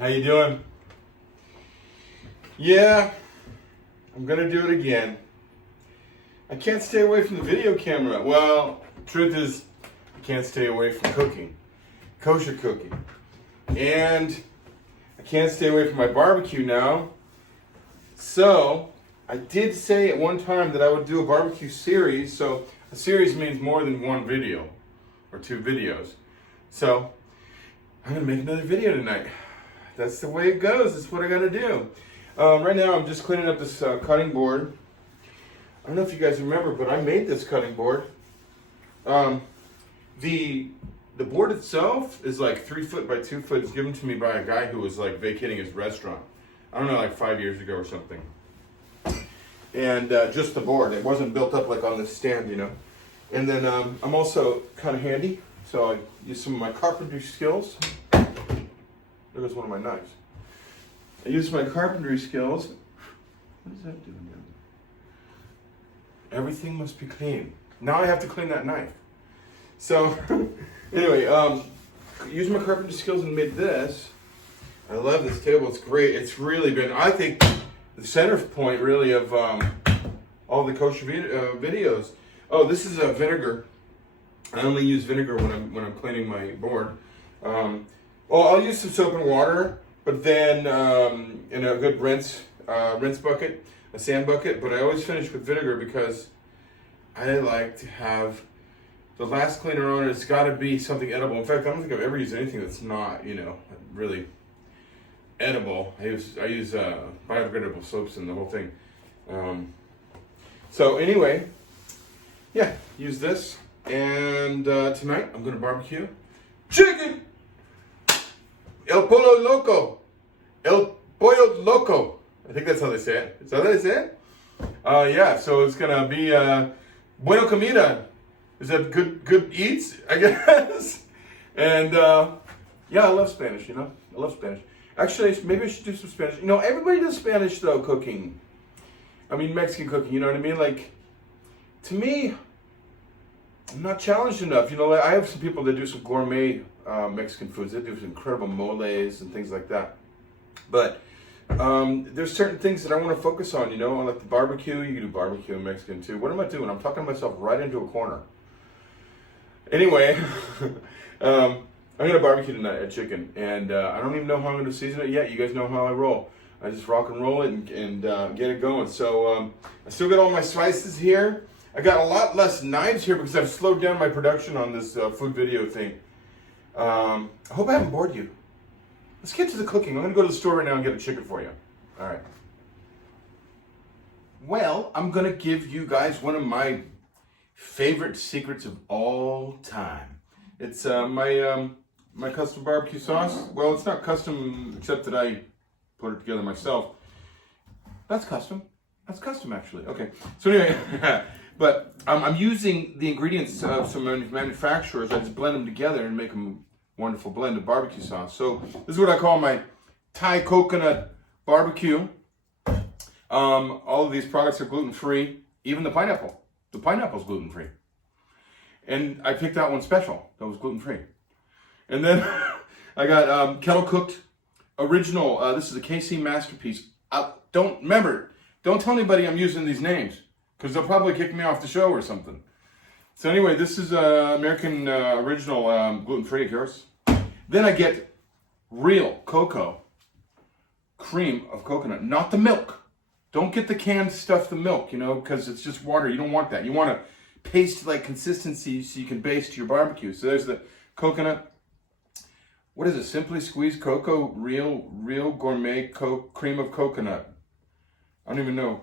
How you doing? Yeah, I'm gonna do it again. I can't stay away from the video camera. Well, truth is, I can't stay away from cooking, kosher cooking. And I can't stay away from my barbecue now. So, I did say at one time that I would do a barbecue series. So, a series means more than one video or two videos. So, I'm gonna make another video tonight. That's the way it goes. That's what I gotta do. Right now, I'm just cleaning up this cutting board. I don't know if you guys remember, but I made this cutting board. The board itself is like 3 foot by 2 foot. It's given to me by a guy who was like vacating his restaurant. I don't know, like 5 years ago or something. And just the board. It wasn't built up like on this stand, you know. And then I'm also kind of handy, so I use some of my carpentry skills. There goes one of my knives. I use my carpentry skills. What is that doing down there? Everything must be clean. Now I have to clean that knife. So, anyway, use my carpentry skills and made this. I love this table. It's great. It's really been, I think, the center point really of all the kosher videos. Oh, this is a vinegar. I only use vinegar when I'm cleaning my board. Well, I'll use some soap and water, but then in a good rinse bucket, a sand bucket. But I always finish with vinegar because I like to have the last cleaner on it. It's got to be something edible. In fact, I don't think I've ever used anything that's not, you know, really edible. I use biodegradable soaps and the whole thing. So anyway, yeah, use this. And tonight I'm gonna barbecue chicken. El pollo loco. El pollo loco. I think that's how they say it. Is that how they say it? Yeah, so it's gonna be bueno comida. Is that good eats, I guess? And yeah, I love Spanish, you know? I love Spanish. Actually, maybe I should do some Spanish. You know, everybody does Spanish though, cooking. I mean, Mexican cooking, you know what I mean? Like, to me, I'm not challenged enough. You know, I have some people that do some gourmet Mexican foods. They do some incredible moles and things like that. But there's certain things that I want to focus on, you know, like the barbecue. You can do barbecue in Mexican too. What am I doing? I'm talking myself right into a corner. Anyway, I'm going to barbecue tonight a chicken. And I don't even know how I'm going to season it yet. You guys know how I roll. I just rock and roll it and get it going. So I still got all my spices here. I got a lot less knives here because I've slowed down my production on this food video thing. I hope I haven't bored you. Let's get to the cooking. I'm going to go to the store right now and get a chicken for you. All right. Well, I'm going to give you guys one of my favorite secrets of all time. It's my custom barbecue sauce. Well, it's not custom except that I put it together myself. That's custom. That's custom, actually. Okay. So anyway, but I'm using the ingredients of some manufacturers. I just blend them together and make them a wonderful blend of barbecue sauce. So this is what I call my Thai coconut barbecue. All of these products are gluten-free. Even the pineapple. The pineapple's gluten-free. And I picked out one special that was gluten-free. And then I got kettle-cooked original. This is a KC Masterpiece. Don't tell anybody I'm using these names because they'll probably kick me off the show or something. So anyway, this is American original gluten-free, of course. Then I get real cocoa cream of coconut, not the milk. Don't get the canned stuff, the milk, you know, because it's just water. You don't want that. You want a paste-like consistency so you can baste your barbecue. So there's the coconut. What is it? Simply Squeezed Cocoa Real Gourmet Cream of Coconut. I don't even know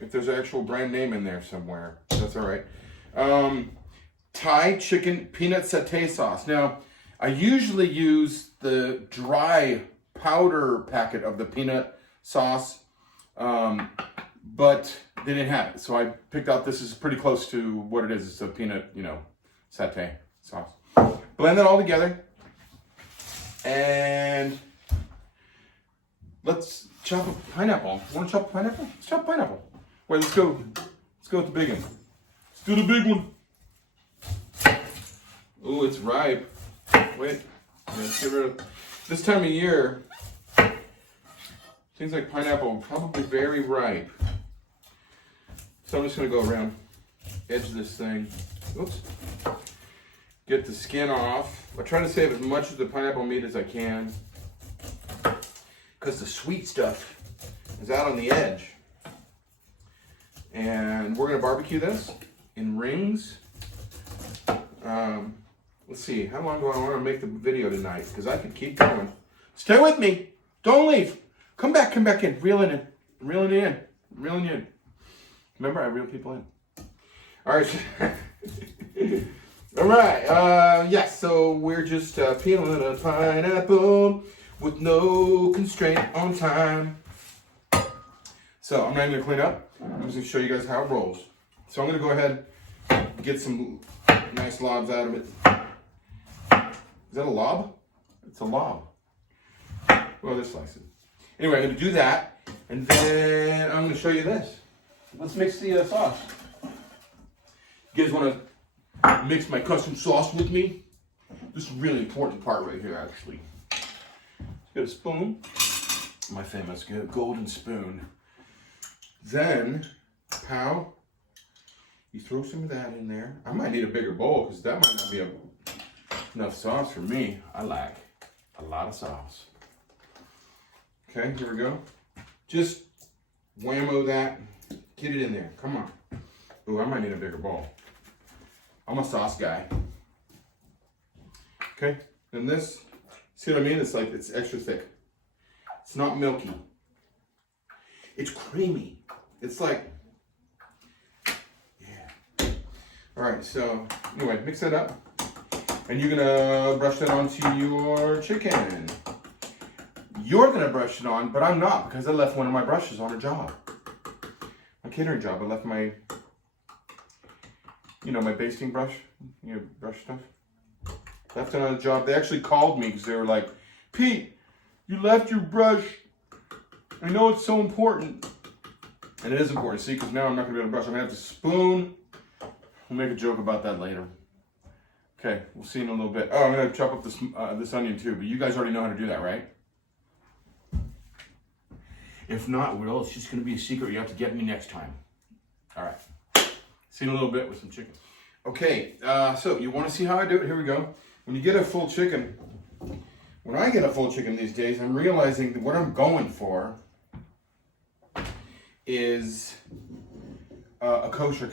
if there's an actual brand name in there somewhere. That's all right. Thai chicken peanut satay sauce. Now, I usually use the dry powder packet of the peanut sauce, but they didn't have it. So I picked out, this is pretty close to what it is. It's a peanut, you know, satay sauce. Blend it all together. And let's chop a pineapple. Want to chop a pineapple? Let's chop a pineapple. Wait, let's go with the big one. Let's do the big one. Oh, it's ripe. Wait, let's get rid of. This time of year, Things like pineapple, probably very ripe. So I'm just gonna go around, edge this thing. Oops. Get the skin off. I try to save as much of the pineapple meat as I can, because the sweet stuff is out on the edge. And we're gonna barbecue this in rings. Let's see, how long do I want to make the video tonight? Because I could keep going. Stay with me. Don't leave. Come back in. Reeling in. Reeling in. Reeling in. Remember, I reel people in. All right. All right. Yes, so we're just peeling a pineapple with no constraint on time. So I'm not even going to clean up. I'm just going to show you guys how it rolls. So I'm going to go ahead and get some nice lobs out of it. Is that a lob? It's a lob. Well, this slice it. Anyway, I'm going to do that, and then I'm going to show you this. Let's mix the sauce. You guys want to mix my custom sauce with me? This is a really important part right here, actually. Let's get a spoon. My famous golden spoon. Then, pow, you throw some of that in there. I might need a bigger bowl, because that might not be enough sauce for me. I like a lot of sauce. Okay, here we go. Just whammo that. Get it in there. Come on. Ooh, I might need a bigger bowl. I'm a sauce guy. Okay, and this, see what I mean? It's like, it's extra thick. It's not milky. It's creamy. It's like, yeah. All right, so anyway, mix that up. And you're gonna brush that onto your chicken. You're gonna brush it on, but I'm not, because I left one of my brushes on a job. My catering job, I left my, my basting brush, brush stuff. Left it on a job. They actually called me because they were like, Pete, you left your brush. I know it's so important. And it is important, see, because now I'm not gonna be able to brush. I'm gonna have to spoon. We'll make a joke about that later. Okay, we'll see in a little bit. Oh, I'm gonna chop up this onion too, but you guys already know how to do that, right? If not, well, it's just gonna be a secret. You have to get me next time. All right, see in a little bit with some chicken. Okay, so you wanna see how I do it? Here we go. When you get a full chicken, when I get a full chicken these days, I'm realizing that what I'm going for is a kosher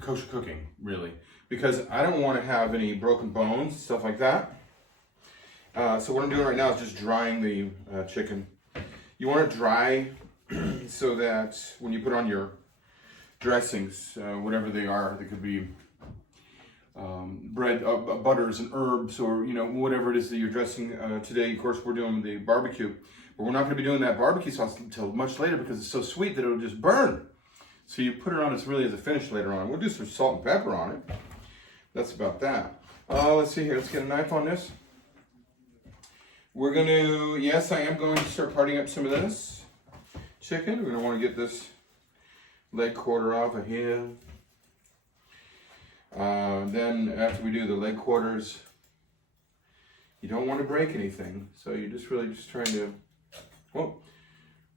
cooking, really. Because I don't want to have any broken bones, stuff like that. So what I'm doing right now is just drying the chicken. You want it dry so that when you put on your dressings, whatever they are, they could be bread, butters and herbs, or whatever it is that you're dressing. Today, of course, we're doing the barbecue, but we're not going to be doing that barbecue sauce until much later because it's so sweet that it'll just burn. So you put it on as really as a finish later on. We'll do some salt and pepper on it. That's about that. Let's see here. Let's get a knife on this. We're going to, yes, I am going to start parting up some of this chicken. We're going to want to get this leg quarter off of here. Then after we do the leg quarters, you don't want to break anything. So you're just really just trying to,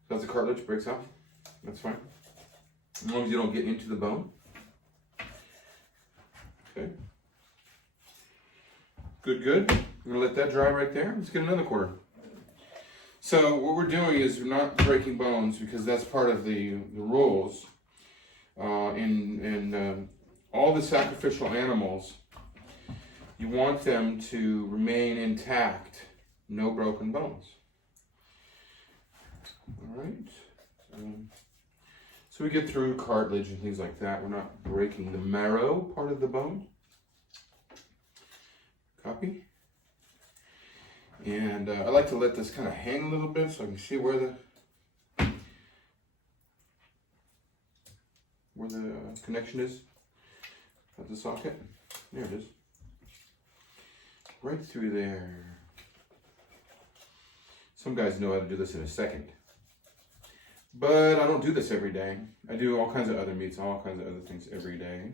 that's the cartilage breaks off. That's fine. As long as you don't get into the bone. Okay. Good. We're gonna let that dry right there. Let's get another quarter. So what we're doing is we're not breaking bones because that's part of the rules. In all the sacrificial animals, you want them to remain intact, no broken bones. All right. So we get through cartilage and things like that. We're not breaking the marrow part of the bone. Copy. And I like to let this kind of hang a little bit so I can see where the connection is of the socket. There it is. Right through there. Some guys know how to do this in a second. But I don't do this every day. I do all kinds of other meats, all kinds of other things every day.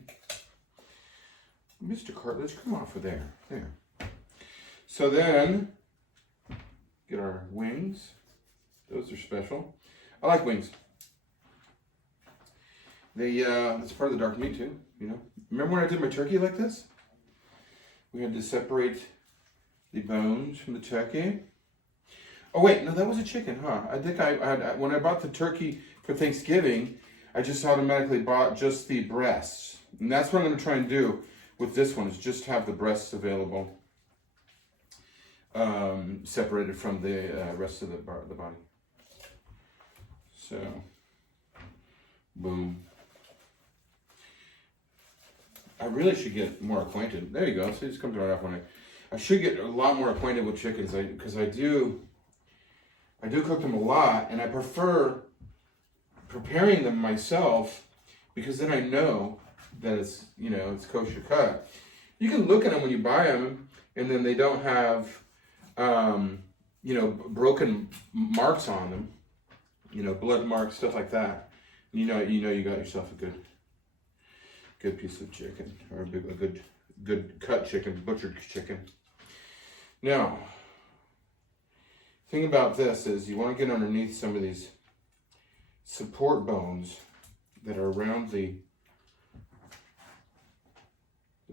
Mr. Cartilage, come off of there. There. So then, get our wings. Those are special. I like wings. That's part of the dark meat too, you know. Remember when I did my turkey like this? We had to separate the bones from the turkey. Oh wait, no, that was a chicken, huh? I think when I bought the turkey for Thanksgiving, I just automatically bought just the breasts. And that's what I'm gonna try and do with this one, is just have the breasts available, separated from the rest of the body. So, boom. I really should get more acquainted. There you go. See, this comes right off when I should get a lot more acquainted with chickens, because I do cook them a lot, and I prefer preparing them myself, because then I know that it's, you know, it's kosher cut. You can look at them when you buy them, and then they don't have, you know, broken marks on them, you know, blood marks, stuff like that. You know you got yourself a good piece of chicken, or a good cut chicken, butchered chicken. Now, thing about this is you want to get underneath some of these support bones that are around the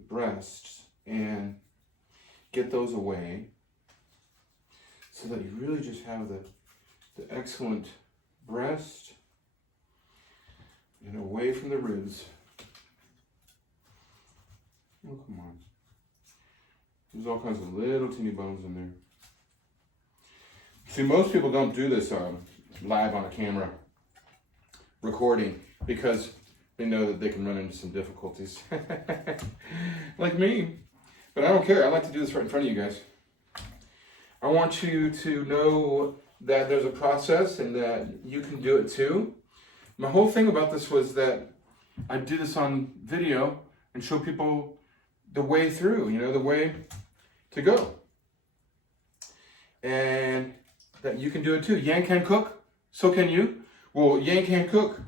breasts, and get those away, so that you really just have the excellent breast and away from the ribs. Oh, come on. There's all kinds of little teeny bones in there. See, most people don't do this live on a camera recording, because they know that they can run into some difficulties. Like me. But I don't care. I like to do this right in front of you guys. I want you to know that there's a process and that you can do it too. My whole thing about this was that I do this on video and show people the way through, you know, the way to go. And that you can do it too. Yan can cook, so can you. Well, Yan can cook,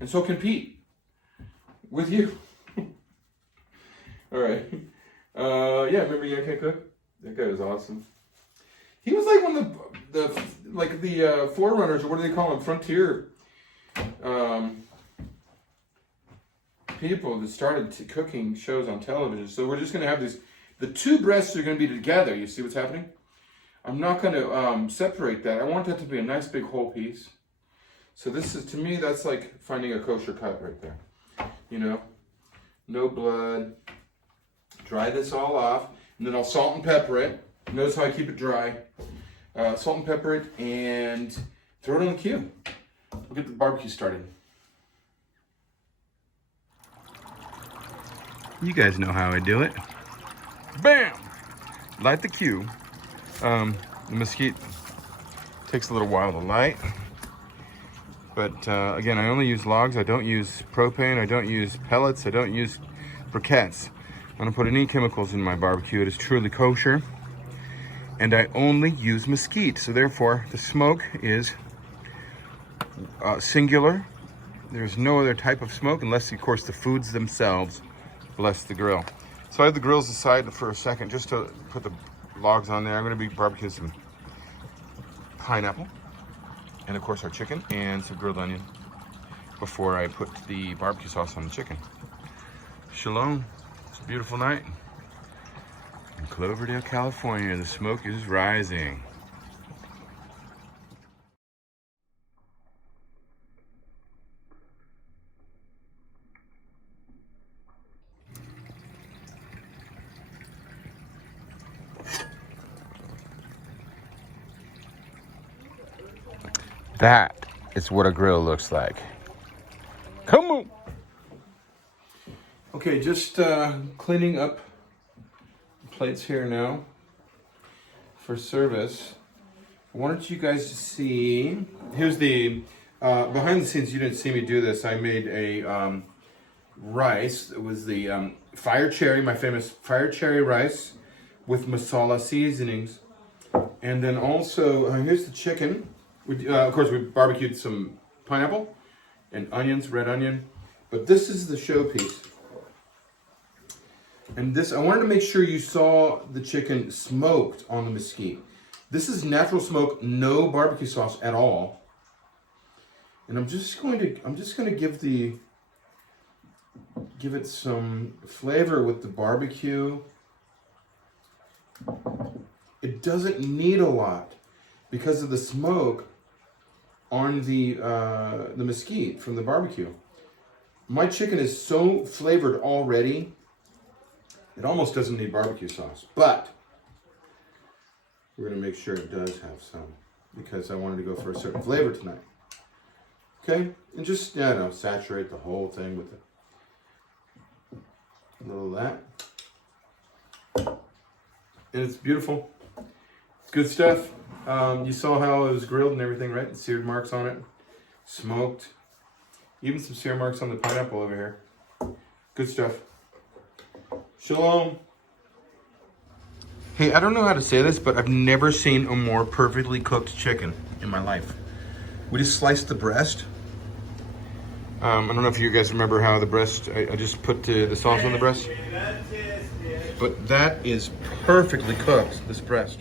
and so can Pete. With you. All right. Yeah, remember Yan can cook? That guy was awesome. He was like one of the forerunners, or what do they call them? Frontier people that started cooking shows on television. So we're just going to have these. The two breasts are going to be together. You see what's happening? I'm not going to separate that. I want that to be a nice big whole piece. So this is, to me, that's like finding a kosher cut right there. You know, no blood. Dry this all off, and then I'll salt and pepper it. Notice how I keep it dry. Salt and pepper it, and throw it on the Q. We'll get the barbecue started. You guys know how I do it. Bam! Light the Q. The Mesquite takes a little while to light. But again, I only use logs. I don't use propane. I don't use pellets. I don't use briquettes. I don't put any chemicals in my barbecue. It is truly kosher. And I only use mesquite. So therefore, the smoke is singular. There's no other type of smoke, unless, of course, the foods themselves bless the grill. So I have the grills aside for a second, just to put the logs on there. I'm going to be barbecuing some pineapple, and of course our chicken, and some grilled onion before I put the barbecue sauce on the chicken. Shalom. It's a beautiful night in Cloverdale, California. The smoke is rising. That is what a grill looks like. Come on. Okay, just cleaning up plates here now for service. I wanted you guys to see, here's the, behind the scenes, you didn't see me do this. I made a rice. It was the fire cherry, my famous fire cherry rice with masala seasonings. And then also, here's the chicken. Of course, we barbecued some pineapple and onions, red onion. But this is the showpiece. And this, I wanted to make sure you saw the chicken smoked on the mesquite. This is natural smoke, no barbecue sauce at all. And I'm just going to give it some flavor with the barbecue. It doesn't need a lot because of the smoke on the mesquite from the barbecue. My chicken is so flavored already, it almost doesn't need barbecue sauce. But we're gonna make sure it does have some because I wanted to go for a certain flavor tonight. Okay, and just saturate the whole thing with a little of that. And it's beautiful. Good stuff. You saw how it was grilled and everything, right? Seared marks on it, smoked. Even some sear marks on the pineapple over here. Good stuff. Shalom. Hey, I don't know how to say this, but I've never seen a more perfectly cooked chicken in my life. We just sliced the breast. I don't know if you guys remember how the breast, I just put the sauce on the breast. But that is perfectly cooked, this breast.